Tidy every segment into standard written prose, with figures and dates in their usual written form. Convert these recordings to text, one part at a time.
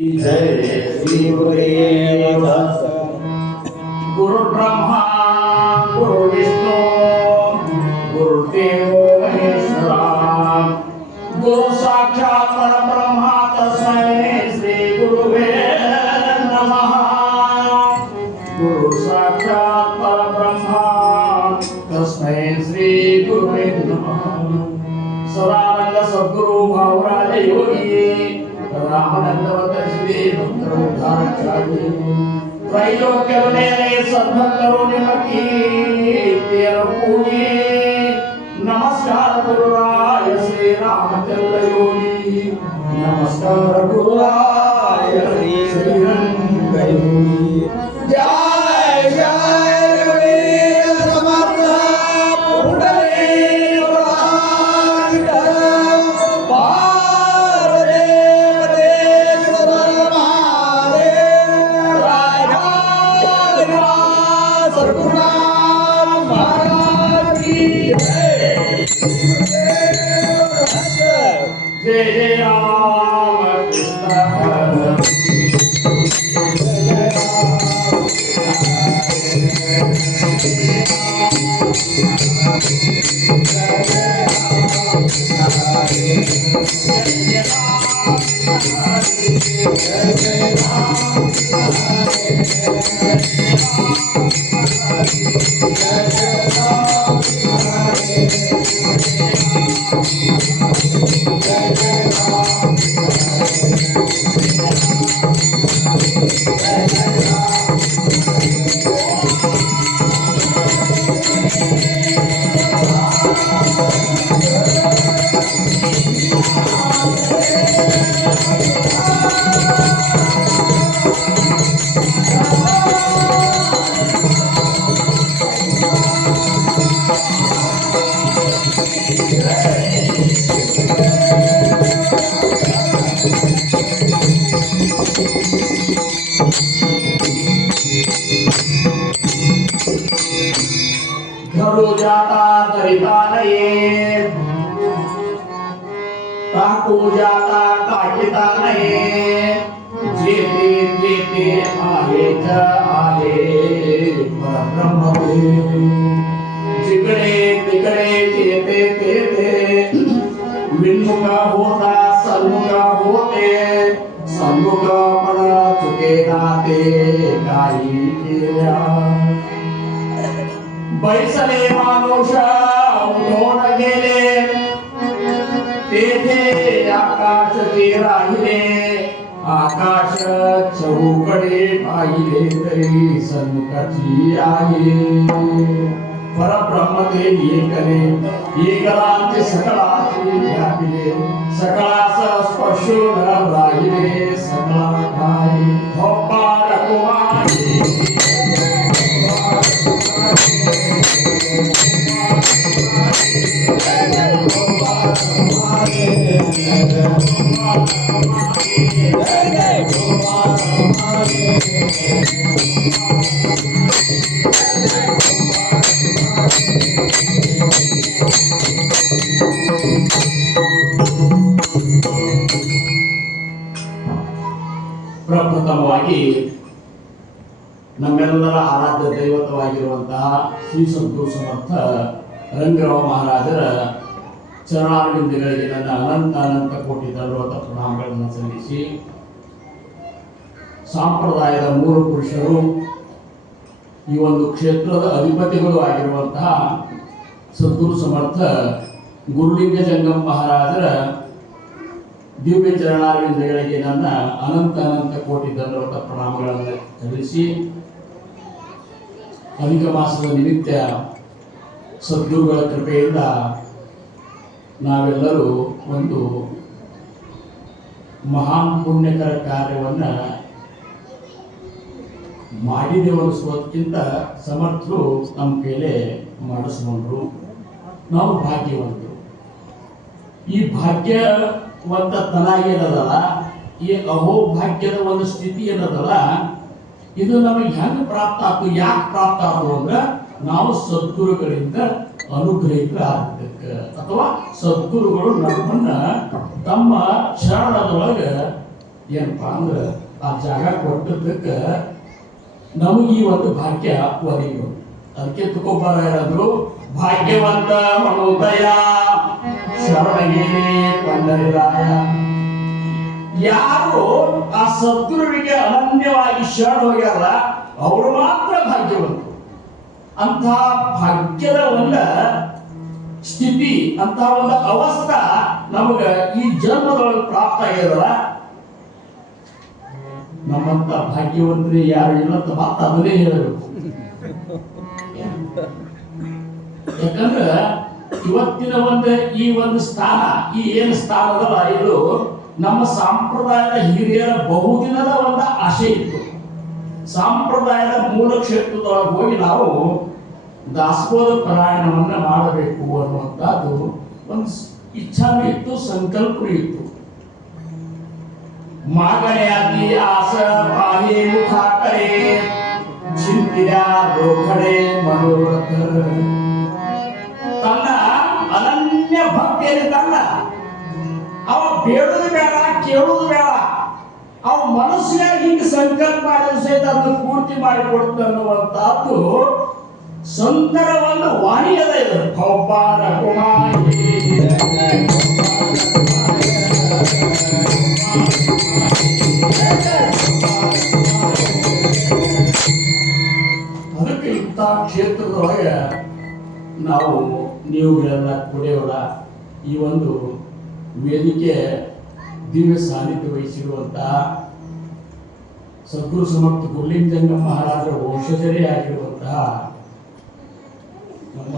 जय श्री गुरुदेव दत्त। गुरु ब्रह्मा गुरु विष्णु गुरुदेवो महेश्वरा गुरु साक्षात् परब्रह्म तस्मै श्री गुरुवे नमः। गुरु साक्षात् परब्रह्म तस्मै श्री गुरुवे नमः। सदानंद सद्गुरु भावराज योगी रामानंदवत श्री भक्तोद्धारकारि त्रैलोक्यवने सद्भक्तरो निमकी तेरो पूजी नमस्कार गुरुराय श्री रामचंद्र योगी नमस्कार गुरुराय श्री रंग योगी। जय जय रघुवीर समर्थ पुंडरीक जय जय राम कृष्ण घरो जाता दरिता नहीं ताको जाता काटिता नहीं जेते जेते आहे परब्रह्म जिकडे तिकडे जेते तेते विन्मुख होता सन्मुख होते सन्मुख पण चुके नाते काही केल्या बैसले मानुष उडून गेले तेथे आकाश ते राहिले आकाश चहूकडे पाहिले तरी सन्मुखाची आहे परब्रह्म ते एकले एकलांचे सकळाचे व्यापिले सकळास स्पर्शून राहिले सकळा काय होपार कुमारी ಪ್ರಪ್ರಥಮವಾಗಿ ನಮ್ಮೆಲ್ಲರ ಆರಾಧ್ಯ ದೈವತವಾಗಿರುವಂತಹ ಶ್ರೀ ಸದ್ಗುರು ಸಮರ್ಥ ರಂಗರಾವ್ ಮಹಾರಾಜರ ಚರಣಾರವಿಂದಗಳಿಗೆ ನನ್ನ ಅನಂತ ಅನಂತ ಕೋಟಿ ದಂಡವತ ಪ್ರಣಾಮಗಳನ್ನು ಸಲ್ಲಿಸಿ ಸಂಪ್ರದಾಯದ ಮೂರು ಪುರುಷರು ಈ ಒಂದು ಕ್ಷೇತ್ರದ ಅಧಿಪತಿಗಳು ಆಗಿರುವಂತಹ ಸದ್ಗುರು ಸಮರ್ಥ ಗುರುಲಿಂಗ ಜಂಗಮ್ ಮಹಾರಾಜರ ದಿವ್ಯ ಚರಣಾರವಿಂದಗಳಿಗೆ ನನ್ನ ಅನಂತ ಅನಂತ ಕೋಟಿ ದಂಡವತ ಪ್ರಣಾಮಗಳನ್ನು ಸಲ್ಲಿಸಿ ಅಧಿಕ ಮಾಸದ ನಿಮಿತ್ತ ಸದ್ಗುರುಗಳ ಕೃಪೆಯಿಂದ ನಾವೆಲ್ಲರೂ ಒಂದು ಮಹಾನ್ ಪುಣ್ಯಕರ ಕಾರ್ಯವನ್ನು ಮಾಡಿದೆವು ಅನ್ನಿಸೋದಕ್ಕಿಂತ ಸಮರ್ಥರು ನಮ್ಮ ಕೈಲೇ ಮಾಡಿಸ್ಕೊಂಡ್ರು. ನಾವು ಭಾಗ್ಯವಂತರು. ಈ ಭಾಗ್ಯವಂತತನ ಏನದಲ್ಲ, ಈ ಅಹೋಭಾಗ್ಯದ ಒಂದು ಸ್ಥಿತಿ ಏನದಲ್ಲ, ಇದು ನಮಗೆ ಹೆಂಗೆ ಪ್ರಾಪ್ತ ಆಯ್ತು, ಯಾಕೆ ಪ್ರಾಪ್ತ ಆಯ್ತು ಅಂದ್ರೆ ನಾವು ಸದ್ಗುರುಗಳಿಂದ ಅನುಗ್ರಹಿತರಾಗಬೇಕು ಅಥವಾ ಸದ್ಗುರುಗಳು ನಮ್ಮನ್ನ ತಮ್ಮ ಶರಣದೊಳಗೆ ಏನಪ್ಪಾ ಅಂದ್ರೆ ಆ ಜಾಗ ಕೊಟ್ಟದಕ್ಕೆ ನಮಗೆ ಈ ಒಂದು ಭಾಗ್ಯ ಒದಗಿ. ಅದಕ್ಕೆ ತುಕೋಬಾರ ಹೇಳದ್ರು, ಭಾಗ್ಯವಂತ ಮನೋದಯ ಶರಣಗಿರಿ ಪಂಡರಿರಾಯ. ಯಾರು ಆ ಸದ್ಗುರುವಿಗೆ ಅನನ್ಯವಾಗಿ ಶರಣ ಹೋಗ್ಯಾರ ಅವರು ಮಾತ್ರ ಭಾಗ್ಯವಂತರು. ಅಂತ ಭಾಗ್ಯದ ಒಂದು ಸ್ಥಿತಿ, ಅಂತ ಒಂದು ಅವಸ್ಥಾ ನಮಗ ಈ ಜನ್ಮದೊಳಗೆ ಪ್ರಾಪ್ತ ಆಗ್ಯದಲ್ಲ. ನಮ್ಮಂತ ಭಾಗ್ಯವಂತರೇ ಯಾರು ಇಲ್ಲ ಅಂತ ಮಾತ್ರ ಅದನ್ನೇ ಹೇಳಬೇಕು. ಯಾಕಂದ್ರೆ ಇವತ್ತಿನ ಈ ಒಂದು ಸ್ಥಾನ, ಈ ಏನು ಸ್ಥಾನ ಅದಲ್ಲ, ಇದು ನಮ್ಮ ಸಂಪ್ರದಾಯದ ಹಿರಿಯರ ಬಹುದಿನದ ಒಂದು ಆಶೆ ಇತ್ತು. ಸಂಪ್ರದಾಯದ ಮೂಲ ಕ್ಷೇತ್ರದೊಳಗೆ ಹೋಗಿ ನಾವು ದಾಸೋಹ ಪರಾಯಣವನ್ನ ಮಾಡಬೇಕು ಅನ್ನುವಂಥದ್ದು ಒಂದು ಇಚ್ಛಾನೂ ಇತ್ತು, ಸಂಕಲ್ಪನೂ ಇತ್ತು. ಮಾಗಣೆಯಾಗಿ ಆಸ ಪಾಹಿ ಮುಖಾಕರೆ ಚಿಂತಿಯ ರೋಖಡೆ ಮನೋರಥ. ತನ್ನ ಅನನ್ಯ ಭಕ್ತಿಯಲ್ಲಿ ತನ್ನ ಅವ ಬೇಡುದು ಬೇಡ, ಕೇಳುವುದು ಬೇಡ, ಅವ ಮನಸ್ಸಿನಾಗ ಹಿಂಗೆ ಸಂಕಲ್ಪ ಮಾಡಿದ ಸಹಿತ ಅದನ್ನು ಪೂರ್ತಿ ಮಾಡಿಕೊಡ್ತು ಅನ್ನುವಂಥದ್ದು ಸಂತರ ಒಂದು ವಾಣಿ ಅದ. ಇದು ಕೌಪಾರ ಕುಮಾರಿ ಅದಕ್ಕೆ ಇಂಥ ಕ್ಷೇತ್ರದೊಳಗೆ ನಾವು ನೀವುಗಳೆಲ್ಲ ಕೂಡಿಯವರ ಈ ಒಂದು ವೇದಿಕೆ ದಿವ್ಯ ಸಾನ್ನಿಧ್ಯ ವಹಿಸಿರುವಂತಹ ಸದ್ಗುರು ಸಮರ್ಥ ಗುರುಲಿಂಗಜಂಗ ಮಹಾರಾಜರ ವಂಶಜರೇ ಆಗಿರುವಂತಹ ನಮ್ಮ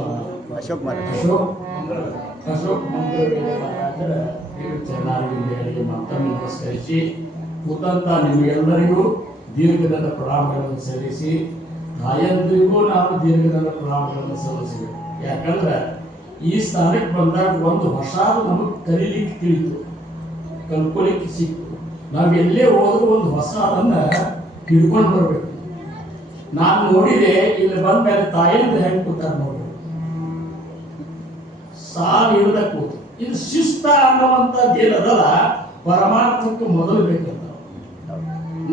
ಅಶೋಕ್ ಮಂಗಳ ಮಹಾರಾಜರ ಚರಣಾರವಿಂದಗಳಿಗೆ ಮತ್ತೊಮ್ಮೆ ನಮಸ್ಕರಿಸಿ, ಕೂತಂತ ನಿಮಗೆಲ್ಲರಿಗೂ ದೀರ್ಘದಂಡ ಪ್ರಣಾಮಗಳನ್ನು ಸಲ್ಲಿಸಿ, ತಾಯಂದಿರಿಗೂ ನಾವು ದೀರ್ಘದಂಡ ಪ್ರಣಾಮಗಳನ್ನು ಸಲ್ಲಿಸಬೇಕು. ಯಾಕಂದ್ರೆ ಈ ಸ್ಥಾನಕ್ಕೆ ಬಂದಾಗ ಒಂದು ಹೊಸದು ನಮಗೆ ಕಲೀಲಿಕ್ಕೆ ತಿಳಿತು, ಕಲ್ಕೊಲಿಕ್ಕೆ ಸಿಕ್ತು. ನಾವು ಎಲ್ಲೇ ಹೋದ್ರೂ ಒಂದು ಹೊಸದನ್ನ ಹಿಡ್ಕೊಂಡು ಬರ್ಬೇಕು. ನಾನು ನೋಡಿದೆ, ಇಲ್ಲಿ ಬಂದ ಮೇಲೆ ತಾಯಂದ್ರೆ ಹೆಂಗೆ ಕೂತಾರ ನೋಡಿ, ಸಾಲು ಇರದ ಕೂತು. ಇದು ಶಿಸ್ತ ಅನ್ನುವಂಥದ್ದು ಏನದಲ್ಲ, ಪರಮಾರ್ಥಕ್ಕೆ ಮೊದಲು ಬೇಕಂತ.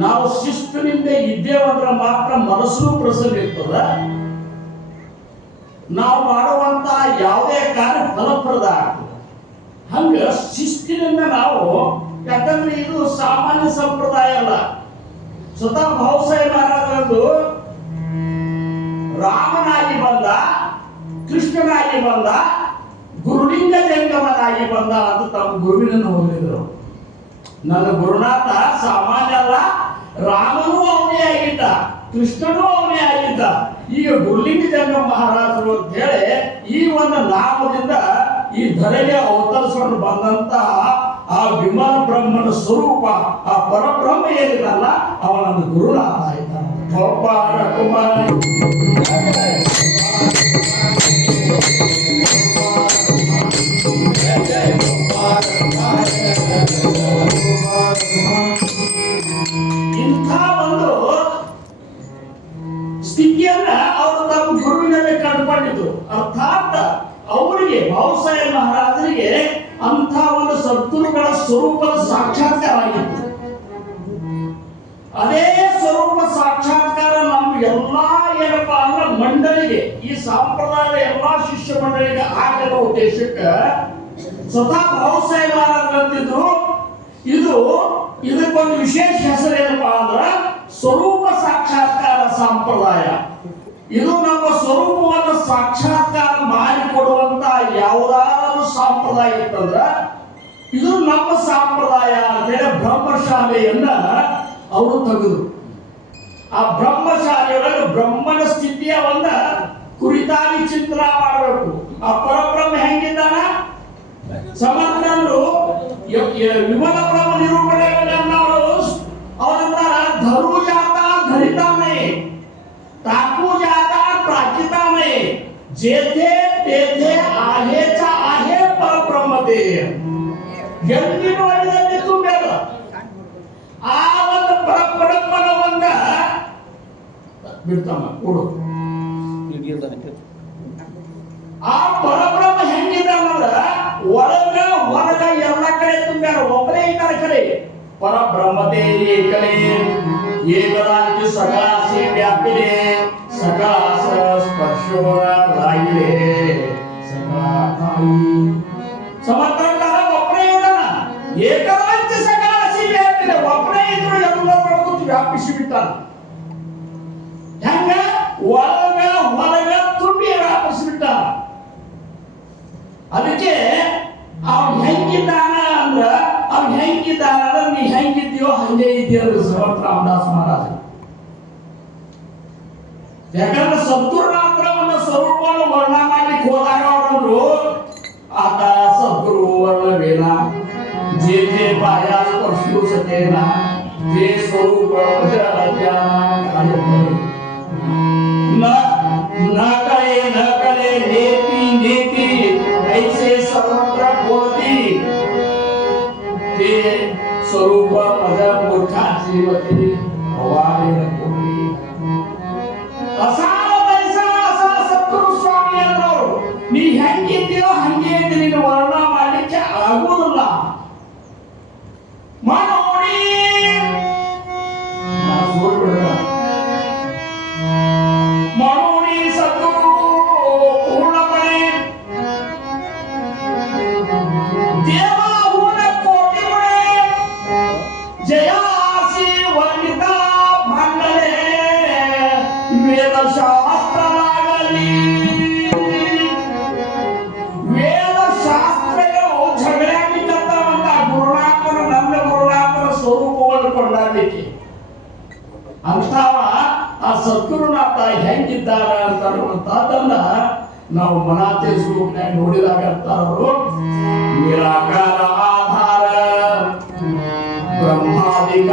ನಾವು ಶಿಸ್ತಿನಿಂದ ಇದ್ದೇವಂದ್ರೆ ಮಾತ್ರ ಮನಸ್ಸು ಪ್ರಸನ್ನ ಇರ್ತದ. ನಾವು ಮಾಡುವಂತ ಯಾವುದೇ ಕಾರ್ಯ ಫಲಪ್ರದ ಆಗ್ತದೆ. ಹಂಗ ಶಿಸ್ತಿನಿಂದ ನಾವು, ಯಾಕಂದ್ರೆ ಇದು ಸಾಮಾನ್ಯ ಸಂಪ್ರದಾಯ ಅಲ್ಲ. ಸ್ವತಃ ಭಾವಸಾಹೇಬ್ ಮಹಾರಾಜರಂದು ರಾಮನಾಗಿ ಬಂದ, ಕೃಷ್ಣನಾಗಿ ಬಂದ, ಗುರುಲಿಂಗ ಜಂಗಮನಾಗಿ ಬಂದ ಅಂತ ತಮ್ಮ ಗುರುವಿನನ್ನು ಹೋಗಿದ್ರು. ನನ್ನ ಗುರುನಾಥ ಸಾಮಾನ್ಯ ಅಲ್ಲ, ರಾಮನೂ ಅವನೇ ಆಗಿದ್ದ, ಕೃಷ್ಣನೂ ಅವನೇ ಆಗಿದ್ದ. ಈಗ ಗುರುಲಿಂಗ ಜಂಗಮ ಮಹಾರಾಜರು ಅಂತ ಹೇಳಿ ಈ ಒಂದು ನಾಮದಿಂದ ಈ ಧರೆಗೆ ಅವತರಿಸಿಕೊಂಡು ಬಂದಂತಹ ಆ ವಿಮಲ ಬ್ರಹ್ಮನ ಸ್ವರೂಪ, ಆ ಪರಬ್ರಹ್ಮ ಏನಿದಲ್ಲ, ಅವನನ್ನು ಗುರುನಾಥ ಆಯ್ತಾನ. ಇಂಥ ಒಂದು ಸ್ಥಿತಿಯನ್ನ ಅವರು ತಮ್ಮ ಗುರುವಿನಲ್ಲಿ ಕಂಡುಕೊಂಡಿದ್ರು. ಅರ್ಥಾತ್ ಅವರಿಗೆ, ಭಾವಸಾಹೇಬ್ ಮಹಾರಾಜರಿಗೆ ಅಂಥ ಒಂದು ಸದ್ಗುರುಗಳ ಸ್ವರೂಪದ ಸಾಕ್ಷಾತ್ಕಾರ ಆಗಿತ್ತು. ಅದೇ ಸ್ವರೂಪ ಸಾಕ್ಷಾತ್ಕಾರ ನಮ್ಮ ಎಲ್ಲಾ ಏನಪ್ಪಾ ಅಂದ್ರೆ ಮಂಡಳಿಗೆ, ಈ ಸಂಪ್ರದಾಯದ ಎಲ್ಲಾ ಶಿಷ್ಯ ಮಂಡಳಿಗೆ ಆಗಿರೋ ಉದ್ದೇಶಕ್ಕೆ ಸ್ವತಃ ಭಾವಸಾಹೇಬ್ ಮಹಾರಾಜರು ಇದಕ್ಕೊಂದು ವಿಶೇಷ ಹೆಸರು ಏನಪ್ಪಾ ಅಂದ್ರ ಸ್ವರೂಪ ಸಾಕ್ಷಾತ್ಕಾರ ಸಂಪ್ರದಾಯ. ಇದು ನಮ್ಮ ಸ್ವರೂಪವನ್ನು ಸಾಕ್ಷಾತ್ಕಾರ ಮಾಡಿಕೊಡುವಂತ ಯಾವುದಾದ್ರೂ ಸಂಪ್ರದಾಯ ಇತ್ತಂದ್ರ ಇದು ನಮ್ಮ ಸಂಪ್ರದಾಯ ಅಂತೇಳಿ ಬ್ರಹ್ಮಶಾಲೆಯನ್ನ ಅವರು ತೆಗೆದು, ಆ ಬ್ರಹ್ಮಶಾಲೆಯೊಳಗೆ ಬ್ರಹ್ಮನ ಸ್ಥಿತಿಯ ಒಂದು ಕುರಿತಾಗಿ ಚಿಂತನ ಮಾಡಬೇಕು. ಆ ಪರಬ್ರಹ್ಮ ಹೆಂಗಿದ್ದಾನ, ಸಮರ್ಥರು ವಿಮಲ ಬ್ರಹ್ಮ ನಿರೂಪಣೆ ಅವನಂತ ಧರು ಜಾತ ಧರಿತಾನೆ, टाकू जाता प्राचिताने, जेथे तेथे आहेचा आहे परब्रह्म ते. ಎಲ್ಲಿ ನೋಡಿದಲ್ಲಿ ತುಂಬೇದ ಆ ಒಂದು ಪರಬ್ರಹ್ಮನ ಒಂದು ಬಿಡ್ತಾನ ಕೊಡು. ಆ ಪರಬ್ರಹ್ಮ ಹೆಂಗಿದ್ದಾನಂದ್ರ ಒಳಗ ಹೊರಗ ಎಲ್ಲ ಕಡೆ ತುಂಬ್ಯಾರ. ಒಬ್ಬರೇ ಇದ್ದಾರೆ ಕರೆ, परब्रह्मते एकले एकदांची सकाळाशी व्यापिले सकाळास स्पर्शो राहिले सकाळी समर्थकाला ಒಬ್ಬನೇ ಇದ್ದಾನ ಏಕದಾಂಚ ಸಕಾಲಸಿ ವ್ಯಾಪಿಲೆ ಒಬ್ಬನೇ ಇದ್ರು ಎಲ್ಲ ಬೆಳಕು ವ್ಯಾಪಿಸಿ ಬಿಟ್ಟಾನ ಹೆಂಗ ಒಳಗ ಹೊರಗ ತುಂಬಿ ವ್ಯಾಪಿಸಿ ಬಿಟ್ಟಾನ ಅದಕ್ಕೆ ಅವ್ನು ಹೆಂಗಿದ್ದಾನ ಅಂದ್ರ ಅವ್ನು ಹೆಂಗಿದ್ದಾನ ಅಂದ್ರೆ ನೀ ಹೆಂಗಿದ್ಯೋ ಹಂಗೆ ಇದೆಯೋ ಸಮರ್ಥ ರಾಮದಾಸ್ ಮಹಾರಾಜ ಯಾಕಂದ್ರೆ ಸದ್ಗುರುನಾಥರವನ್ನ ಸ್ವರೂಪವನ್ನು ವರ್ಣ ಮಾಡ್ಲಿಕ್ಕೆ ಹೋದಾಗ ಅವರಂದ್ರು ಆತ सद्गुरु वर्णवेना जे जे पाया स्पर्शू सकेना ते स्वरूप न करे नेति नेति ऐसे सर्वत्र कोटी ते स्वरूप मज मूर्खा जीवती भवाने कोटी असा सद्गुरु स्वामी ಅನ್ನೋರು ನೀ ಹೆಂಗಿದ್ದೀಯೋ ಹಂಗೆ ನಿನ್ನ ವರ್ಣ ಮಾಡಲಿಕ್ಕೆ ಆಗುವುದಿಲ್ಲ ಮನೋಡಿ ಮನೋಡಿ ಸದ್ಗುರು ಪೂರ್ಣಪಣೆ ದೇವಾಹುನ ಕೋಟಿಗಳೇ ಜಯಾಸಿ ವರ್ಣಿತ ಮಂಡಲೆ ವೇದ ಶಾಸ್ತ್ರನಾಗಲಿ ಕೊಂಡಾಡಲಿಕ್ಕೆ ಅಂಥವ ಆ ಸದ್ಗುರುನಾಥ ಹೆಂಗಿದ್ದಾರ ಅಂತನ್ನುವಂಥದ್ದನ್ನ ನಾವು ಮನಾತೆ ಸ್ವರೂಪನಾಗಿ ನೋಡಿದಾಗ ಅಂತಾರವರು ನಿರಾಕಾರ ಆಧಾರ ಬ್ರಹ್ಮಾದಿಕ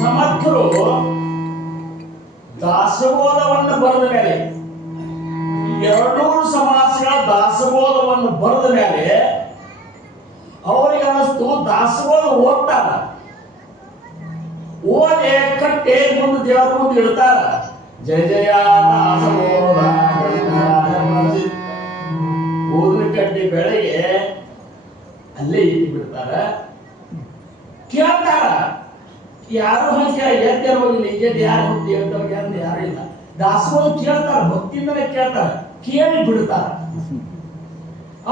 ಸಮರ್ಥರು ದಾಸಬೋಧವನ್ನು ಬರೆದ ಮೇಲೆ 200 ಸಮಾಸಗಳ ದಾಸಬೋಧವನ್ನು ಬರೆದ ಮೇಲೆ ಅವರಿಗೆ ಅನಿಸ್ತು ದಾಸಬೋಧ ಓದ್ತಾರ ಓದಿ ಕಟ್ಟೆ ಮುಂದೆ ದೇವರ ಮುಂದೆ ಇಡ್ತಾರ ಜಯ ಜಯ ದಾಸಬೋಧ ಓದಿನ ಕಟ್ಟಿ ಬೆಳಗ್ಗೆ ಅಲ್ಲೇ ಇಟ್ಟು ಬಿಡ್ತಾರ ಕೇಳ್ತಾರ ಯಾರು ಹಂಗೆ ಎದ್ದೇ ಹೋಗಿಲ್ಲ ಈಗ ಯಾರು ಹೋಗಿ ಯಾರು ಇಲ್ಲ ದಾಸಬೋಧ ಕೇಳ್ತಾರ ಭಕ್ತಿಯಿಂದಲೇ ಕೇಳ್ತಾರ ಕೇಳಿ ಬಿಡ್ತಾರ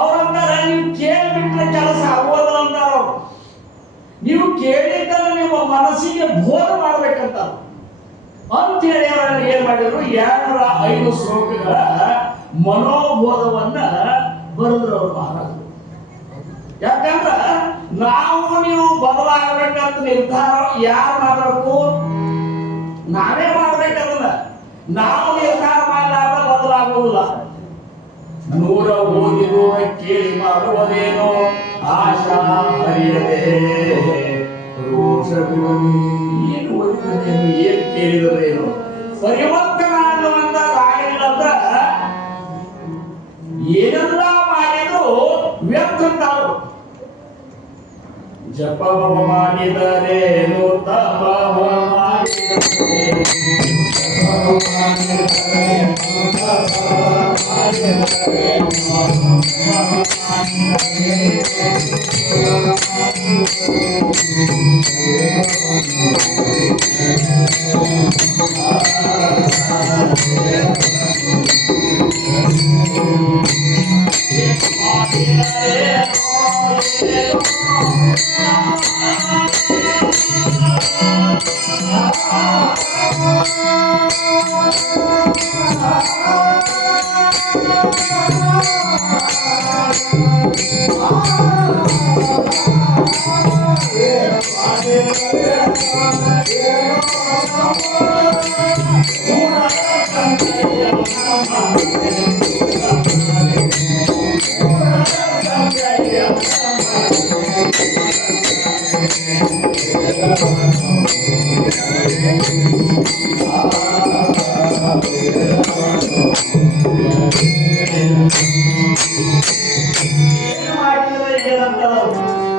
ಅವ್ರಂತಾರ ನೀವು ಕೇಳಿ ಬಿಟ್ರೆ ಕೆಲಸ ಆಗೋದ ಅಂತಾರ ಅವ್ರು ನೀವು ಕೇಳಿದ್ದನ್ನು ನಿಮ್ಮ ಮನಸ್ಸಿಗೆ ಬೋಧ ಮಾಡ್ಬೇಕಂತ ಅಂತೇಳಿ ಅವರನ್ನು ಏನ್ ಮಾಡಿದ್ರು 205 ಶ್ಲೋಕಗಳ ಮನೋಬೋಧವನ್ನ ಬರೆದ್ರು ಅವರು ಮಹಾರಾಜರು ಯಾಕಂದ್ರ ನಾವು ನೀವು ಬದಲಾಗಬೇಕಂತ ನಿರ್ಧಾರ ಯಾರು ಮಾಡಬೇಕು ನಾವೇ ಮಾಡ್ಬೇಕಂದ್ರ ನಾವು ನಿರ್ಧಾರ ಮಾಡಲಾರ ಬದಲಾಗುವುದಿಲ್ಲ 100 ಓದಿ 100 ಕೇಳಿ ಮಾಡುವುದೇನೋ ಆಶಾ ಹರಿಯದೆ ಏನು ಓದಿದರೇನು, ಏನು ಕೇಳಿದರೇನು, ಪರಿವರ್ತನ ಅನ್ನುವಂತ ರಾಯಗಳಂದ್ರ ಏನೆಲ್ಲ ಮಾಡಿದ್ರು ವ್ಯರ್ಥ ಅಂತಾರು. ಜಪವ ಮಾಡಿದರೇನು, ತಪವ ಮಾಡಿದರೇನು, ಜಪವ ಮಾಡಿದರೇನು, ತಪವ ಮಾಡಿದರೇನು,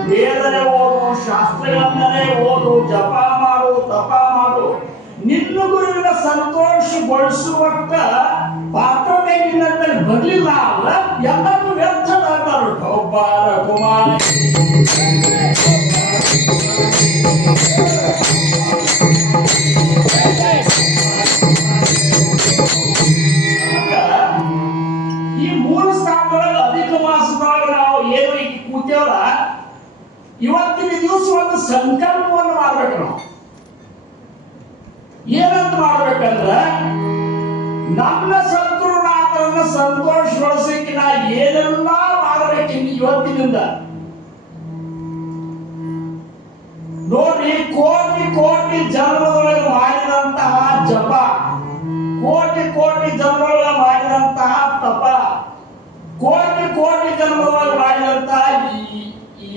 ವೇದನೆ ಓದು, ಶಾಸ್ತ್ರಗಳನ್ನೇ ಓದು, ಜಪ ಮಾಡು, ತಪ ಮಾಡು, ನಿನ್ನ ಗುರುವಿನ ಸಂತೋಷಗೊಳಿಸುವತ್ತ ಪಾತ್ರತೆ ನಿನ್ನಲ್ಲಿ ಬರಲಿಲ್ಲ ಅಂದ್ರೆ ಎಲ್ಲರೂ ವ್ಯರ್ಥರಾಗ್ತಾರೆ. ಒಬ್ಬರ ಕುಮಾರ ಈ 3 ಸ್ಥಾನದೊಳಗೆ ಅಧಿಕ ಮಾಸದೊಳಗೆ ನಾವು ಏನು ಈಗ ಕೂತೇವಲ್ಲ, ಇವತ್ತಿನ ದಿವಸ ಒಂದು ಸಂಕಲ್ಪವನ್ನು ಮಾಡ್ಬೇಕು. ನಾವು ಏನಂತ ಮಾಡ್ಬೇಕಂದ್ರ, ನನ್ನ ಸದ್ಗುರುನಾಥರನ್ನ ಸಂತೋಷಗೊಳಿಸಕ್ಕೆ ನಾ ಏನೆಲ್ಲ ಮಾಡಬೇಕಿನ್ನು ಇವತ್ತಿನಿಂದ. ನೋಡ್ರಿ, ಕೋಟಿ ಕೋಟಿ ಜನ್ಮದೊಳಗೆ ಮಾಡಿದಂತಹ ಜಪ, ಕೋಟಿ ಕೋಟಿ ಜನ್ಮದೊಳಗೆ ಮಾಡಿದಂತಹ ತಪ, ಕೋಟಿ ಕೋಟಿ ಜನ್ಮದೊಳಗೆ ಮಾಡಿದಂತಹ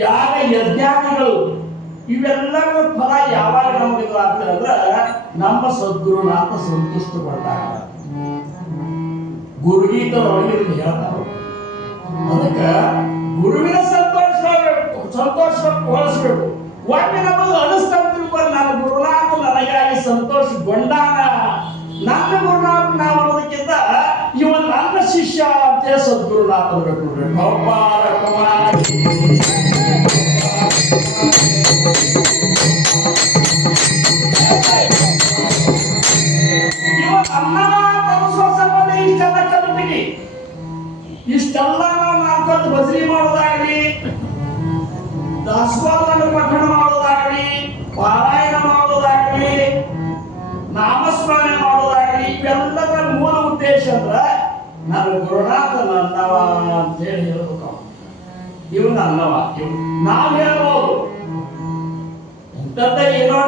ಯಾಗ ಯಜ್ಞಾನಿಗಳು, ಇವೆಲ್ಲರ ಫಲ ಯಾವಾಗ ನಮಗೆ ಆಗ್ತದೆ ಅಂದ್ರೆ ನಮ್ಮ ಸದ್ಗುರುನಾಥ ಸಂತುಷ್ಟಪಟ್ಟಾಗ. ಗುರುಗೀತರೊಳಗೆ ಹೇಳ್ತಾರೆ, ಅದಕ್ಕೆ ಗುರುವಿನ ಸಂತೋಷಗೊಳಿಸ್ಬೇಕು. ಒಮ್ಮೆ ನಮಗೆ ಅನಿಸ್ತಾ ತಿಳ್ಕೊಂಡು ನನ್ನ ಗುರುನಾಥ ನನಗಾಗಿ ಸಂತೋಷಗೊಂಡಾನ, ನನ್ನ ಗುರುನಾಥ ನಾವು ಅನ್ನೋದಕ್ಕಿಂತ ಇವ ನನ್ನ ಶಿಷ್ಯ ಅಂತ ಸದ್ಗುರುನಾಥ ಬೇಕು. ಒಬ್ಬರ ಇಷ್ಟೆಲ್ಲ ನಾವು ಕಲ್ತು ಭಜನೆ ಮಾಡೋದಾಗ್ಲಿ, ದಾಸೋಹವನ್ನು ಪಠಣ ಮಾಡೋದಾಗ್ಲಿ, ಪಾರಾಯಣ ಮಾಡೋದಾಗ್ಲಿ, ನಾಮಸ್ಮರಣೆ ಮಾಡೋದಾಗ್ಲಿ, ಇವೆಲ್ಲದರ ಮೂಲ ಉದ್ದೇಶ ಅಂದ್ರ ನನ್ನ ಗುರುನಾಥ ನನ್ನವ ಅಂತ ಹೇಳಿ ಹೇಳ್ಬೇಕು. ಇವ್ ನನ್ನವ, ಇವ್ ನಾವ್ ಹೇಳ್ಬೋದು ಎಂತಂತ ಏನೋ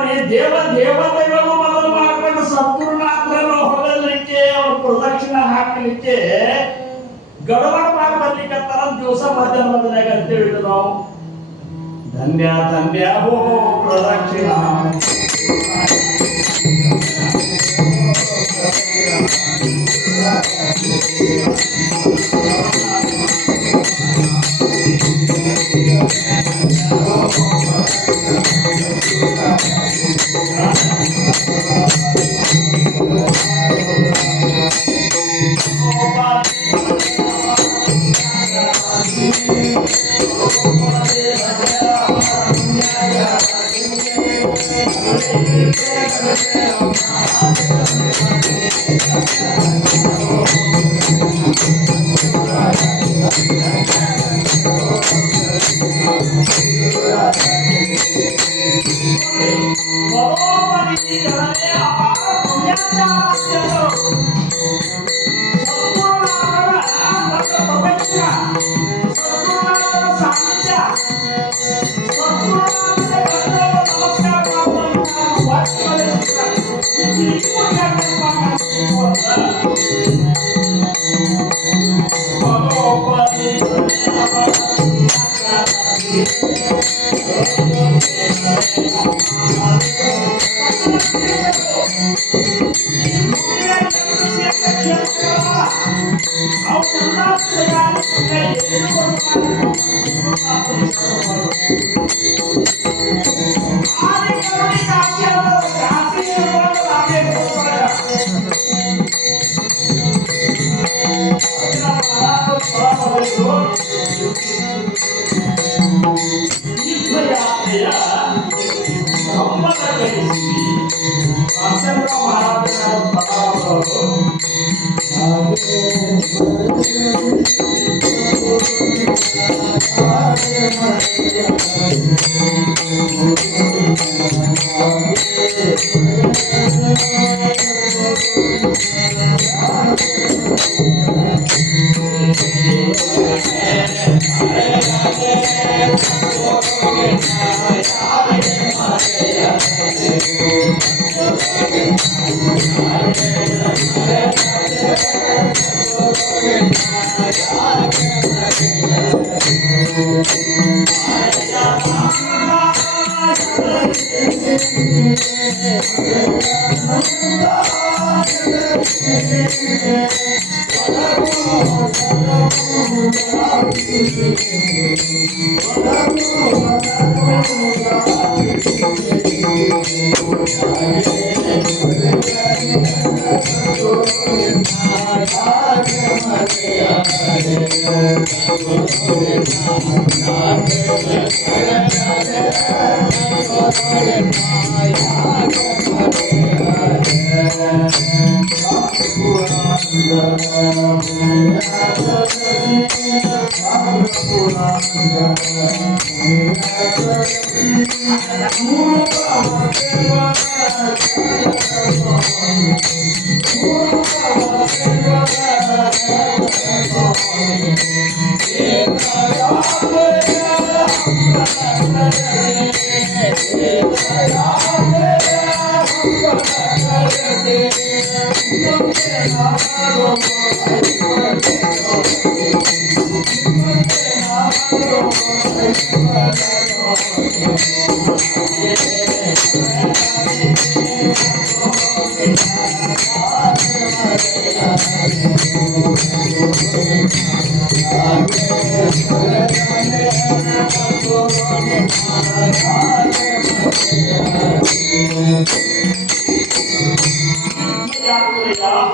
ದೇವತೆಗಳು ಮೊದಲು ಮಾಡ್ಕೊಂಡು ಸದ್ಗುರುನಾಥರನ್ನು ಹೊಗಳಲಿಕ್ಕೆ, ಅವ್ರ ಪ್ರದಕ್ಷಿಣ ಹಾಕಲಿಕ್ಕೆ ಗಡಬಡ ಮಾಡಿ ಬರ್ಲಿಕ್ಕೆ ದಿವಸ ಮಧ್ಯಾಹ್ನದಾಗ ಅಂತ ಹೇಳಿದ್ರು ನಾವು. ಧನ್ಯ ಧನ್ಯ ಹೋ ಪ್ರದಕ್ಷಿಣ ತೀರ್ಥಯಾತ್ರೆಯ ಸಂಬಂಧಗಳಿಸಿ ರಾಜೇಂದ್ರ ಮಹಾರಾಜರ ಪ್ರಭಾವಗಳು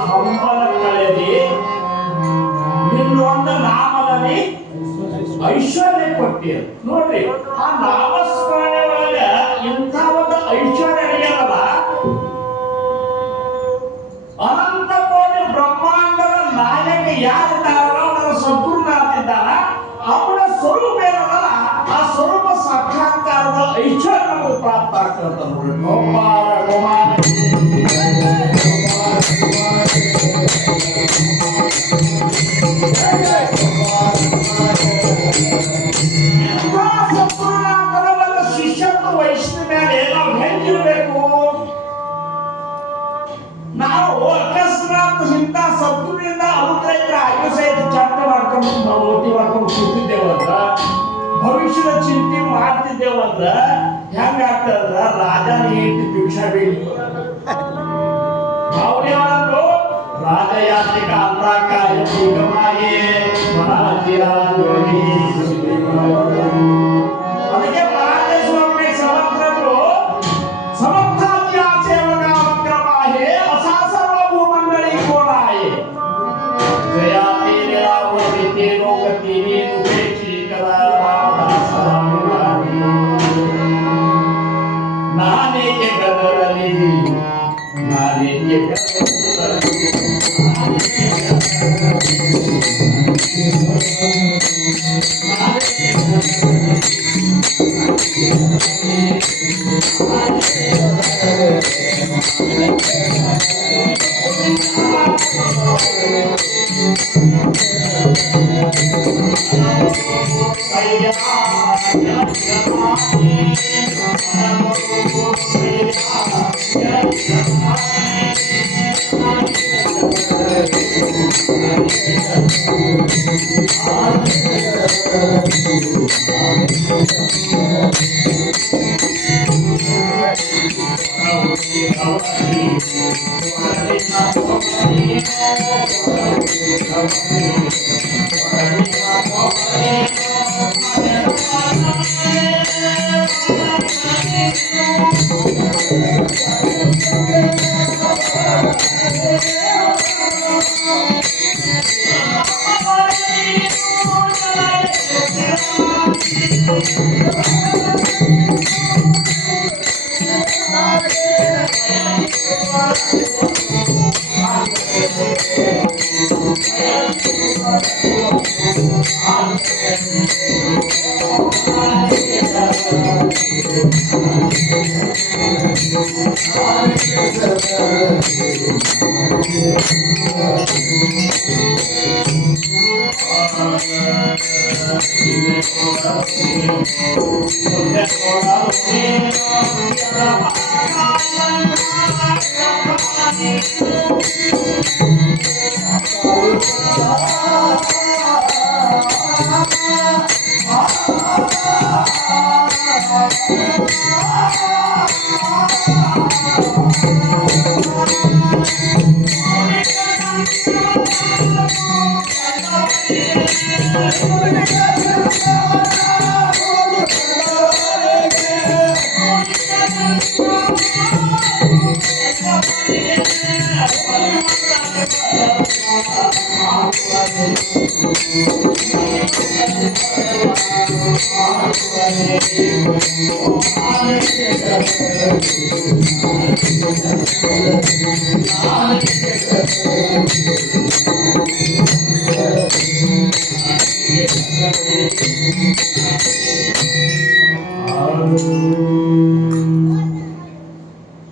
ಹಂಬಲಗಳಲ್ಲಿ ನಿನ್ನೊಂದು ನಾಮದಲ್ಲಿ ಐಶ್ವರ್ಯ ಕೊಟ್ಟಿರು ನೋಡ್ರಿ. ಆ ನಾಮಸ್ಮರಣೆ ಒಳಗ ಇಂಥ ಒಂದು ಐಶ್ವರ್ಯ ನಡೆಯಲ್ಲ. ಅನಂತ ಕೋಟಿ ಬ್ರಹ್ಮಾಂಡದ ನಾಯಕ ಯಾರಿದ್ದಾರಲ್ಲ ಅವರ ಸದ್ಗುರುನಾಥ ಇದ್ದಾರ. ಅವನ ಸ್ವರೂಪ ಏನಲ್ಲ, ಆ ಸ್ವರೂಪ ಸಾಕ್ಷಾತ್ಕಾರದ ಐಶ್ವರ್ಯ ನಮಗೆ ಪ್ರಾಪ್ತ ಆಗ್ತದೆ ನೋಡ್ರಿ. ಗೋಪಾಲ ಗೋಮಾನ ಶಿಷ್ಯತ್ವ ವಹಿಸಿದ ಮೇಲೆ ನಾವು ಹೆಂಗಿರ್ಬೇಕು? ನಾವು ಅಕಸ್ಮಾತ್ ಇಂಥ ಸದ್ಗುರುವಿನಿಂದ ಅನುಗ್ರಹಿತರ ಆಯು ಸಹಿತ ಚರ್ಚೆ ಮಾಡ್ಕೊಂಡು ನಾವು ಓಟಿ ಮಾಡ್ಕೊಂಡು ಕೂತಿದ್ದೇವಂದ್ರ, ಭವಿಷ್ಯದ ಚಿಂತೆ ಮಾಡ್ತಿದ್ದೇವಂದ್ರ ಹೆಂಗಾಗ್ತದ? ರಾಜನ ಹೆಂಡತಿ ಭಿಕ್ಷಾ ಬೇಡಿ ಅವ್ರೇನಂದ್ರು, ರಾಜಯಾತ್ರಿಕ ಅಂತಾಕಾರ್ಯ ನಿಗಮಾಯೇ ಮಹಾಜಿಯ ಯೋಗಿ. ಅದಕ್ಕೆ ಮಹಾದೇಶ್ವರನೇ ಸಮರ್ಥರು ಸಮರ್ಥಾದ್ಯ ಸೇವಕ ವಕ್ರಮಾಹೇ ಅಸಾಸರ್ವ ಭೂಮಂಡಳಿ ಕೋಲಾಯೇ ಜಯಾತಿ ನಿರಾವತಿ ತೇನೋ ಗತಿನಿ ನುಪೇಕ್ಷಿಕರ ರಾಮದಾಸರಾಮುಲಾರಿ ನಾನೇಕೆ ಗದರಲಿ ನಾನೇಕೆ ಗದರಲಿ Thank you.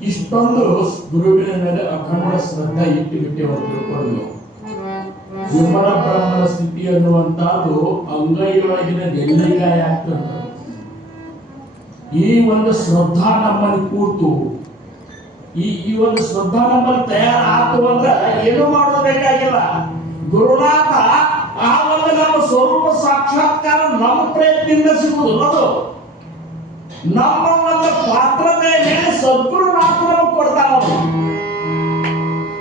ಇಷ್ಟೊಂದು ಗುರುವಿನ ಮೇಲೆ ಅಖಂಡ ಶ್ರದ್ಧೆ ಇಟ್ಟು ಬಿಟ್ಟೆವು ತಿಳ್ಕೊಂಡು ವಿಮಲ ಬ್ರಹ್ಮಣ ಸ್ಥಿತಿ ಅನ್ನುವಂತಹದ್ದು ಅಂಗೈಯೊಳಗಿನ ನೆಲ್ಲಿಕಾಯಿ ಆಗ್ತದೆ. ಈ ಒಂದು ಶ್ರದ್ಧಾ ನಮ್ಮಲ್ಲಿ ಕೂತು ಈ ಒಂದು ಶ್ರದ್ಧಾ ನಮ್ಮಲ್ಲಿ ತಯಾರಾತು ಅಂದ್ರೆ ಏನು ಮಾಡೋಬೇಕಾಗಿಲ್ಲ. ಗುರುನಾಥ ಆ ಒಂದು ನಮ್ಮ ಸ್ವರೂಪ ಸಾಕ್ಷಾತ್ಕಾರ ನಮ್ಮ ಪ್ರಯತ್ನದಿಂದ ಸಿಗುವುದು. ಅದು ನಮ್ಮ ಒಂದು ಪಾತ್ರತೆ ಮೇಲೆ ಸದ್ಗುರುನಾಥ ನಮ್ಗೆ ಕೊಡ್ತಾರ.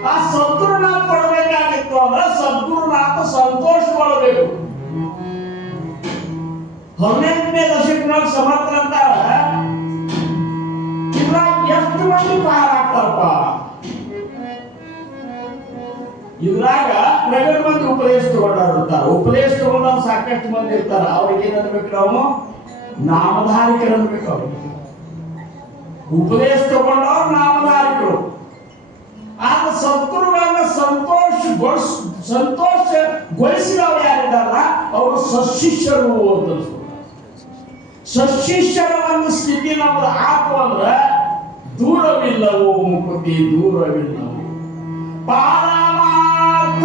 ಆ ಸದ್ಗುರುನಾಥ ಕೊಡಬೇಕಾಗಿತ್ತು ಅಂದ್ರೆ ಸದ್ಗುರುನಾಥ ಸಂತೋಷಗೊಳ್ಳಬೇಕು. 18ನೇ ದಶಕದಾಗ ಸಮರ್ಥ ಅಂತಾರ, ಇದ್ರಾಗ ಎಷ್ಟು ಮಂದಿ ಪಾರಾಗ್ತಾರಪ್ಪ? ಇದ್ರಾಗ ಪ್ರಗಟ್ ಮಂದಿ ಉಪದೇಶ ತಗೊಂಡಿರ್ತಾರೆ. ಉಪದೇಶ ತಗೊಂಡವ್ರು ಸಾಕಷ್ಟು ಮಂದಿ ಇರ್ತಾರ. ಅವ್ರಿಗೆ ಏನನ್ಬೇಕು? ನಾವು ನಾಮಧಾರಿಕರು ಅನ್ಬೇಕು. ಅವ್ರಿಗೆ ಉಪದೇಶ ತಗೊಂಡವ್ರು ನಾಮಧಾರಿಕರು. ಆಗ ಸದ್ಗುರುಗಳನ್ನ ಸಂತೋಷಗೊಳಿಸಿದವರು ಯಾರಿದ್ದಾರಲ್ಲ ಅವರು ಸಶಿಷ್ಯರು ಅಂತ. ಸಶಿಷ್ಯರ ಒಂದು ಸ್ಥಿತಿ ನಮ್ಮದು ಆತು ಅಂದ್ರೆ ದೂರವಿಲ್ಲವೋ ಮುಕುತಿ, ದೂರವಿಲ್ಲವು ಪಾರಮಾರ್ಥ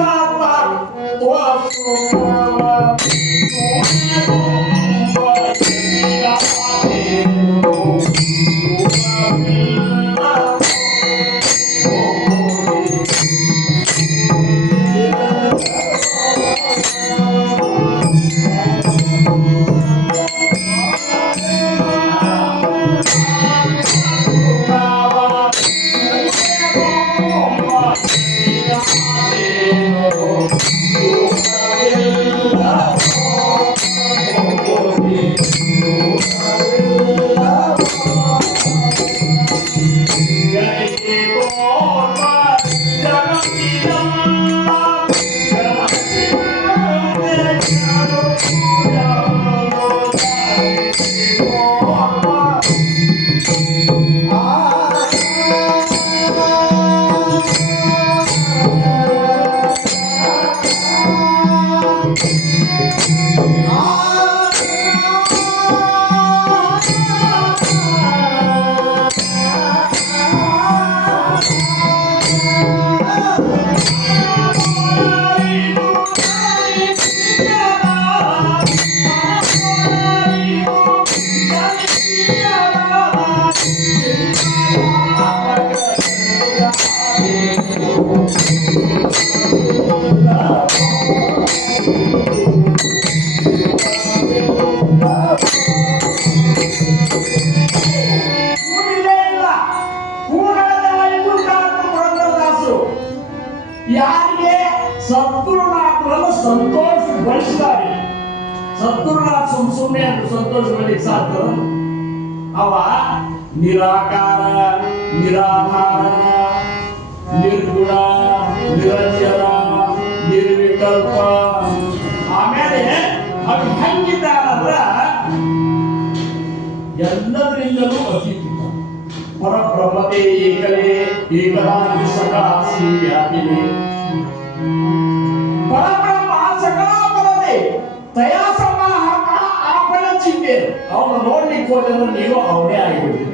ಯಾರಿಗೆ ಸದ್ಗುರುನಾಥರನ್ನು ಸಂತೋಷಗೊಳಿಸಿದ್ದಾರೆ. ಸದ್ಗುರುನಾಥ ಸುಮ್ಮನೆ ಸಂತೋಷಗೊಳಿಸಲಿಕ್ಕೆ ಸಾಧ್ಯ? ಅವ ನಿರಾಕಾರ, ನಿರಾಧಾರ, ನಿರ್ಗುಣ, ನಿರಂಜನ, ನಿರ್ವಿಕಲ್ಪ. ಆಮೇಲೆ ಅವು ಹೆಂಗಿದ್ದಾನಂದ್ರ ಎಲ್ಲದರಿಂದಲೂ ಅತೀತ. ಪರಬ್ರಹ್ಮದೇ ಏಕಲೇ ಏಕರಾಗಿ ಸಕಾಸಿ ವ್ಯಾಪಿನೇ. ಪರಬ್ರಹ್ಮ ಸಕಾಲೇ ತಯಾ ಸಮಾಹ ಆಪಣ ಚಿಂತೆ. ಅವನು ನೋಡ್ಲಿಕ್ಕೆ ಹೋದ್ರೆ ನೀವು ಅವನೇ ಆಗಿಬಿಡ್ತೀವಿ.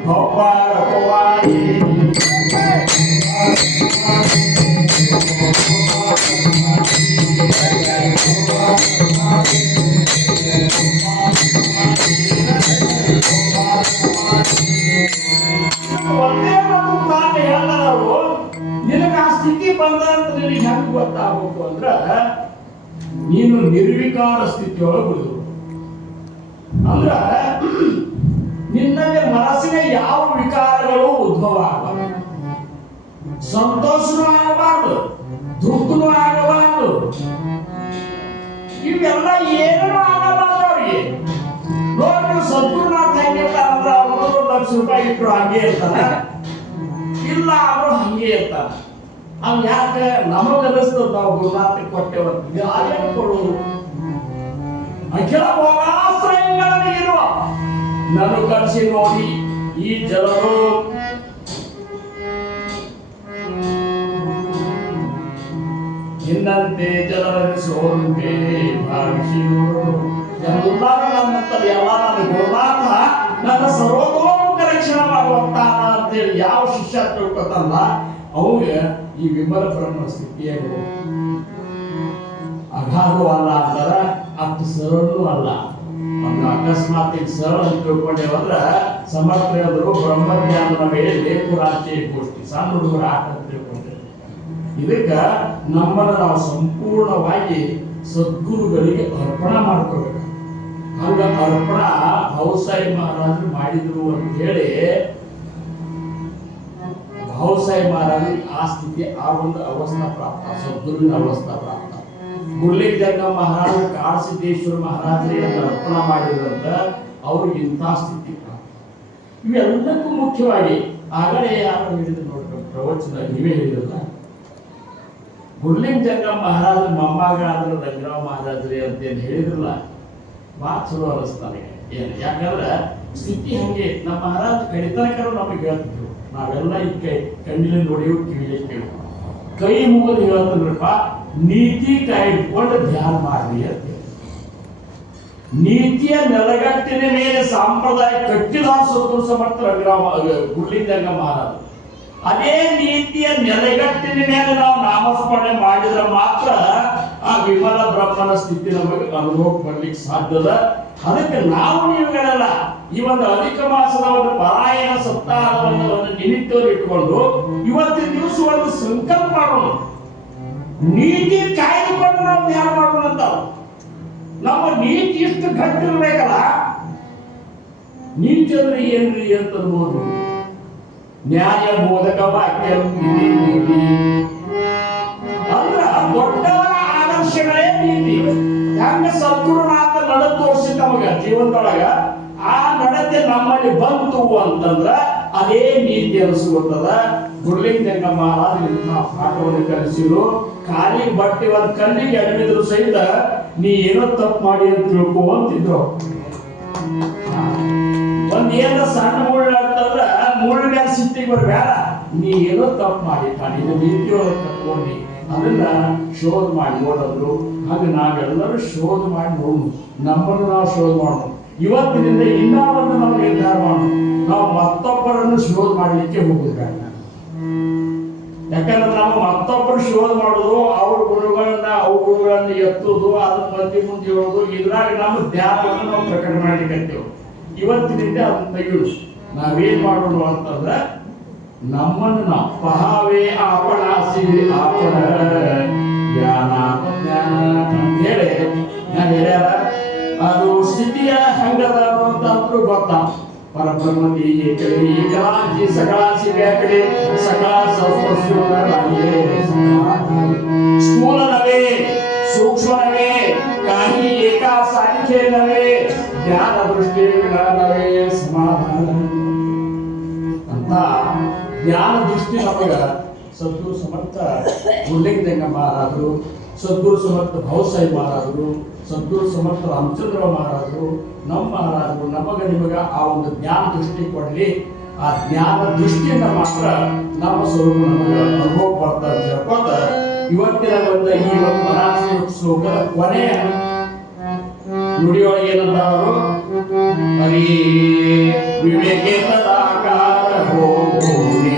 ಒಂದೇ ಒಂದು ಉದಾಹರಣೆ ಹೇಳ್ತಾರು. ನಿನಗೆ ಆ ಸ್ಥಿತಿ ಬಂದ ಅಂತ ನಿನಗೆ ಹೆಂಗ್ ಗೊತ್ತಾಗಬೇಕು ಅಂದ್ರ ನೀನು ನಿರ್ವಿಕಾರ ಸ್ಥಿತಿಯೊಳಗೆ ಬಿಡುದು. ಅಂದ್ರ ನಿನ್ನಲ್ಲಿ ಮನಸ್ಸಿನ ಯಾವ ವಿಕಾರಗಳು ಉದ್ಭವ ಆಗಬಾರ್ದು. ಸಂತೋಷನೂ ಆಗಬಾರ್ದು, ದುಃಖನೂ ಆಗಬಾರ್ದು, ಇವೆಲ್ಲ ಏನೂ ಆಗಬಾರ್ದು ಅವ್ರಿಗೆ. ನೋಡಿ ನೀವು ಸದ್ಗುರುನಾಥ ಹೆಂಗಿರ್ತಾರಂದ್ರ ಅವರು ₹1,00,000 ಇಟ್ಟರು ಹಂಗೆ ಇರ್ತಾರ, ಇಲ್ಲ ಅವರು ಹಂಗೆ ಇರ್ತಾರ. ಅವ್ ಯಾಕೆ ನಮಗನಿಸ್ತದ ನಾವು ಗುರುನಾಥಕ್ಕೆ ಕೊಟ್ಟೇವಂತ ಅದೇನು ಕೊಡುವುದು? ಅಖಿಲ ಭೋಗಾಶ್ರಯಗಳಲ್ಲಿ ಇರುವ ನಾನು ಕಳಿಸಿ ನೋಡಿ ಈ ಜನರು ಇನ್ನಂತೆ ಜನರನಿಸೋಂತೆ ಭಾವಿಸಿ ಎಲ್ಲರೂ ನನ್ನಂತಲ್ಲಿ ಎಲ್ಲ ನನ್ನ ಗುರುನಾಥ ನನ್ನ ಸರ್ವತೋಮುಖ ರಕ್ಷಣೆ ಮಾಡುವಂತಾನ ಅಂತೇಳಿ ಯಾವ ಶಿಷ್ಯ ತಿಳ್ಕೊತಲ್ಲ ಅವಾಗ ಈ ವಿಮಲ ಬ್ರಹ್ಮ ಸ್ಥಿತಿಯನ್ನು ಅಗಾಧವೂ ಅಲ್ಲ ಅಂತಾರ, ಅಷ್ಟು ಸರಳೂ ಅಲ್ಲ. ಒಂದು ಅಕಸ್ಮಾತ್ ಈಗ ಸರಳ ಅಂತ ತಿಳ್ಕೊಂಡೇವಂದ್ರ ಸಮರ್ಥರು ಬ್ರಹ್ಮಜ್ಞಾನದ ಮೇಲೆ ಲೇಖರಾಚೆ ಗೋಷ್ಠಿ ಸಣ್ಣ ಹುಡುಗರ ಆಟ ಅಂತ ತಿಳ್ಕೊಂಡ್ರೆ. ಇದಕ್ಕ ನಮ್ಮನ್ನ ನಾವು ಸಂಪೂರ್ಣವಾಗಿ ಸದ್ಗುರುಗಳಿಗೆ ಅರ್ಪಣ ಮಾಡ್ಕೋಬೇಕು. ಹಂಗ ಅರ್ಪಣ ಭಾವಸಾಯಿ ಮಹಾರಾಜರು ಮಾಡಿದ್ರು ಅಂತ ಹೇಳಿ ಭಾವಸಾಯಿ ಮಹಾರಾಜರಿಗೆ ಆ ಸ್ಥಿತಿ ಆ ಒಂದು ಅವಸ್ಥಾ ಪ್ರಾಪ್ತ, ಸದ್ಗುರುವಿನ ಅವಸ್ಥಾ ಪ್ರಾಪ್ತ. ಗುರ್ಲಿಂಗಜಂಗ ಮಹಾರಾಜರು ಕಾಡಸಿದ್ದೇಶ್ವರ ಮಹಾರಾಜರಿಗೆ ಅರ್ಪಣ ಮಾಡಿದ್ರಂತ ಅವ್ರಿಗೆ ಇಂಥ ಸ್ಥಿತಿ ಪ್ರಾಪ್ತ. ಇವೆಲ್ಲಕ್ಕೂ ಮುಖ್ಯವಾಗಿ ಆಗಲೇ ಯಾರು ಹೇಳಿದ್ರು ನೋಡ್ರಿ ಪ್ರವಚನ, ನೀವೇ ಹೇಳಿದ್ರಲ್ಲ, ಗುರ್ಲಿಂಗಜಂಗ ಮಹಾರಾಜರ ಮೊಮ್ಮಗ ಆದ್ರೆ ರಂಗರಾವ್ ಮಹಾರಾಜರೇ ಅಂತೇನು ಹೇಳಿದ್ರಲ್ಲ, ಭಾಳ ಚಲೋ ಅನಿಸ್ತಾನೆ. ಏನು ಯಾಕಂದ್ರೆ ಸ್ಥಿತಿ ಹಂಗೆ ನಮ್ಮ ಮಹಾರಾಜ ಕಡಿತನಕರು ನಮಗೆ ಹೇಳ್ತಿದ್ರು. ನಾವೆಲ್ಲ ಈ ಕಣ್ಣಿನ ನೋಡಿಯೋ ಕಿವಿಗೆ ಕೇಳು ಕೈ ಮುಗಿದು ಹೇಳ್ತಿದ್ರಪ್ಪ, ನೀತಿ ಕೈ ಇಟ್ಕೊಂಡು ಧ್ಯಾನ ಮಾಡ್ರಿ ಅಂತ. ನೀತಿಯ ನೆಲಗಟ್ಟಿನ ಮೇಲೆ ಸಂಪ್ರದಾಯ ಕಟ್ಟಿದ ಸದ್ಗುರು ಸಮರ್ಥ ಗುರ್ಲಿಂಗಜಂಗ ಮಹಾರಾಜ. ಅದೇ ನೀತಿಯ ನೆಲೆಗಟ್ಟಿನ ಮೇಲೆ ನಾವು ನಾಮಸ್ಮರಣೆ ಮಾಡಿದ್ರೆ ಮಾತ್ರ ಆ ವಿಮಲ ಬ್ರಹ್ಮನ ಸ್ಥಿತಿ ನಮಗೆ ಅನುಭವಕ್ಕೆ ಬರ್ಲಿಕ್ಕೆ ಸಾಧ್ಯದ. ಅದಕ್ಕೆ ನಾವು ನೀವುಗಳೆಲ್ಲ ಈ ಒಂದು ಅಧಿಕ ಮಾಸದ ಒಂದು ಪರಾಯಣ ಸಪ್ತಾಹವನ್ನು ನಿಮಿತ್ತವನ್ನು ಇಟ್ಟುಕೊಂಡು ಇವತ್ತಿನ ದಿವಸ ಒಂದು ಸಂಕಲ್ಪ ಮಾಡೋಣ, ನೀತಿ ಕಾಯ್ದುಕೊಂಡು ನಾವು ಧ್ಯಾನ ಮಾಡೋಣ ಅಂತ. ನಮ್ಮ ನೀತಿ ಇಷ್ಟು ಗಟ್ಟಿರ್ಬೇಕಲ್ಲ. ನೀತಿ ಅಂದ್ರೆ ಏನ್ರಿ ಅಂತ ಅನ್ಬೋದು. ನ್ಯಾಯ ಬೋಧಕ ವಾಕ್ಯ ಅಂದ್ರ ದೊಡ್ಡವರ ಆದರ್ಶಗಳೇ ನೀತಿ. ಹೆಂಗ ಸದ್ಗುರುನಾಥ ನಡೆ ತೋರಿಸಿ ನಮಗ ಜೀವನದೊಳಗ ಆ ನಡತೆ ನಮ್ಮಲ್ಲಿ ಬಂತು ಅಂತಂದ್ರ ಅದೇ ನೀತಿ ಅನಿಸ್ಕೊತದ. ಗುರ್ಲಿಂಗಜಂಗ ಮಹಾರಾಜ ಇಂಥ ಪಾಠವನ್ನು ಕಲಿಸಿದ್ರು. ಖಾಲಿ ಬಟ್ಟೆ ಒಂದು ಕಣ್ಣಿಗೆ ಅಡವಿದ್ರು ಸಹಿತ ನೀ ಏನೋ ತಪ್ಪು ಮಾಡಿ ಅಂತ ತಿಳ್ಕೊ ಅಂತಿದ್ರು. ಒಂದ್ ಏನೋ ಸಣ್ಣ ಮುಳ್ಳು ಅಂತಂದ್ರ ಮುಳ್ಳು ಮೇಲೆ ಸಿಟ್ಟಿಗೆ ಬರ್ಬೇಡ, ನೀ ಏನೋ ತಪ್ಪು ಮಾಡಿಟ್ಟ ನೀನು ನೀತಿಯೊಳಗೆ ಕಟ್ಕೊಂಡಿ ಅದನ್ನ ಶೋಧ ಮಾಡಿ ನೋಡೋದು. ಹಾಗೆ ನಾವೆಲ್ಲರೂ ಶೋಧ ಮಾಡಿ ನೋಡು, ನಮ್ಮನ್ನು ನಾವು ಶೋಧ ಮಾಡೋಣ. ಇವತ್ತಿನಿಂದ ಇನ್ನಾವನ್ನು ನಾವು ನಿರ್ಧಾರ ಮಾಡೋಣ. ನಾವು ಮತ್ತೊಬ್ಬರನ್ನು ಶೋಧ ಮಾಡಲಿಕ್ಕೆ ಹೋಗುದಿಲ್ಲ. ಯಾಕಂದ್ರೆ ನಾವು ಮತ್ತೊಬ್ಬರು ಶೋಧ ಮಾಡೋದು, ಅವ್ರ ಗುಣಗಳನ್ನ ಎತ್ತುದು, ಅದನ್ನ ಮಂದಿ ಮುಂದೆ ಹೇಳೋದು, ಇದ್ರಾಗ ನಮ್ಮ ಧ್ಯಾನವನ್ನು ನಾವು ಪ್ರಕಟ ಮಾಡ್ಲಿಕ್ಕೆ ಇವತ್ತಿನಿಂದ ಅದನ್ನ ತೆಗೆಯುದು. ನಾವೇನ್ ಮಾಡೋಣ ಅಂತಂದ್ರೆ ನಮ್ಮನ್ನು ನಾವು ಪಹಾವೇ ಆಪಣಾಸಿ ಆಪಣ ಜ್ಞಾನ ಜ್ಞಾನ ಅಂತ ಹೇಳಿ ನಾನು ಹೇಳ್ಯಾರ. ಅದು ಸ್ಥಿತಿಯ ಹೆಂಗದ ಅಂತ ಅಂದ್ರೂ ಗೊತ್ತಾ. ಪರಬ್ರಹ್ಮದಿ ಏಕಡೆ ಏಕರಾಂತಿ ಸಕಲಾಸಿ ವ್ಯಾಕಡೆ ಸಕಲ ಸಂಸ್ಪರ್ಶ विश्व नव्हे काही एका सारखे नव्हे ज्ञान दृष्टी नव्हे समाधान ಅಂತ ಜ್ಞಾನ ದೃಷ್ಟಿ ನಮಗ ಸದ್ಗುರು ಸಮರ್ಥ ಗುರುಲಿಂಗಯ್ಯ ಮಹಾರಾಜರು, ಸದ್ಗುರು ಸಮರ್ಥ ಭಾವಸಾಯಿ ಮಹಾರಾಜರು, ಸದ್ಗುರು ಸಮರ್ಥ ರಾಮಚಂದ್ರ ಮಹಾರಾಜರು, ನಮ್ಮ ಮಹಾರಾಜರು ನಮಗ ನಿಮಗ ಆ ಒಂದು ಜ್ಞಾನ ದೃಷ್ಟಿ ಕೊಡಲಿ. ಆ ಜ್ಞಾನ ದೃಷ್ಟಿಯಿಂದ ಮಾತ್ರ ನಮ್ಮ ಸ್ವರೂಪ ನಮಗೆ ಅನುಭವ ಬರ್ತಾ ಅಂತ ಹೇಳ್ಕೊತ ಇವತ್ತಿನ ಒಂದು ಈ ಒಂದು ಮರಾಠಿ ಶ್ಲೋಕದ ಕೊನೆಯ ನುಡಿಯೊಳಗೆ ಏನಂತ ಅವರು ಹರಿ ವಿವೇಕೇತದಾಕಾರ ಹೋಗಿ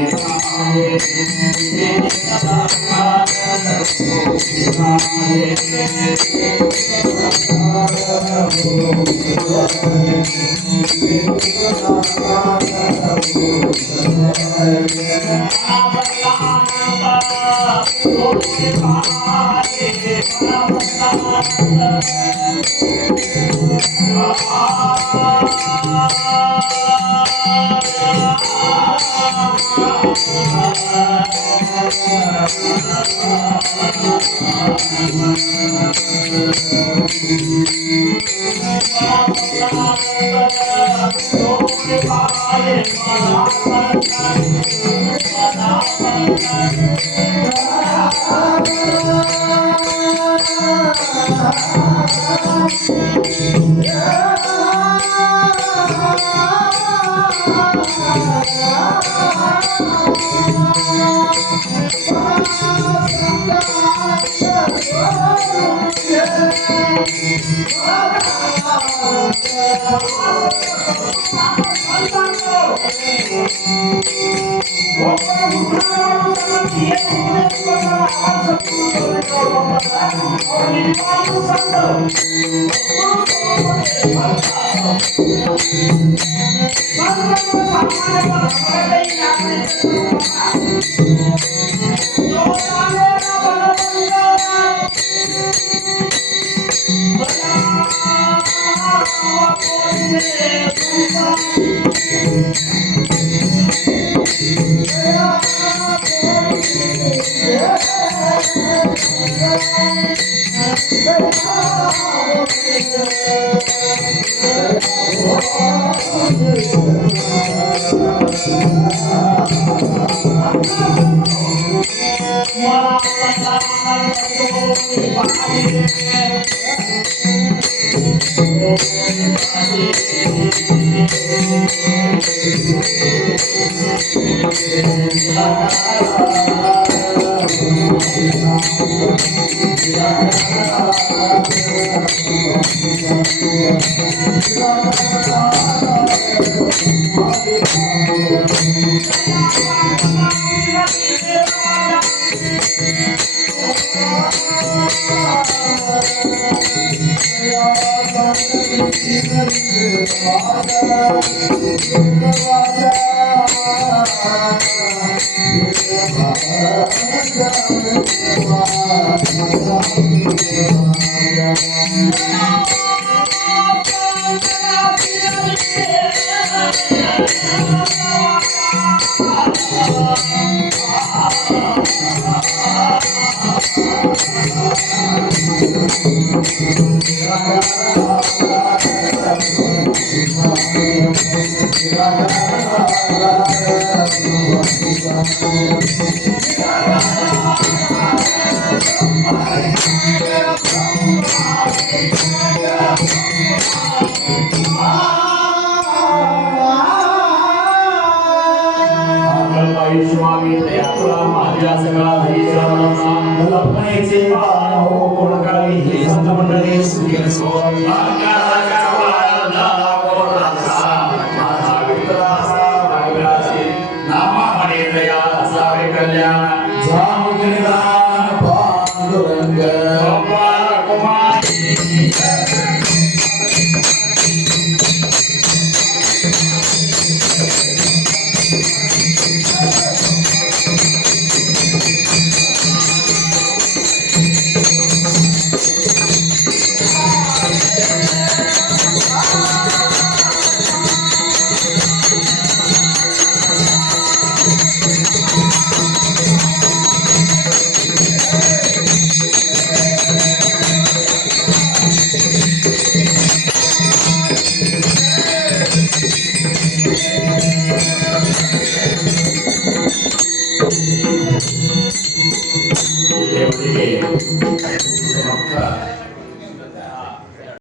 ಇಲ್ಲಿಯವರೆಗೆ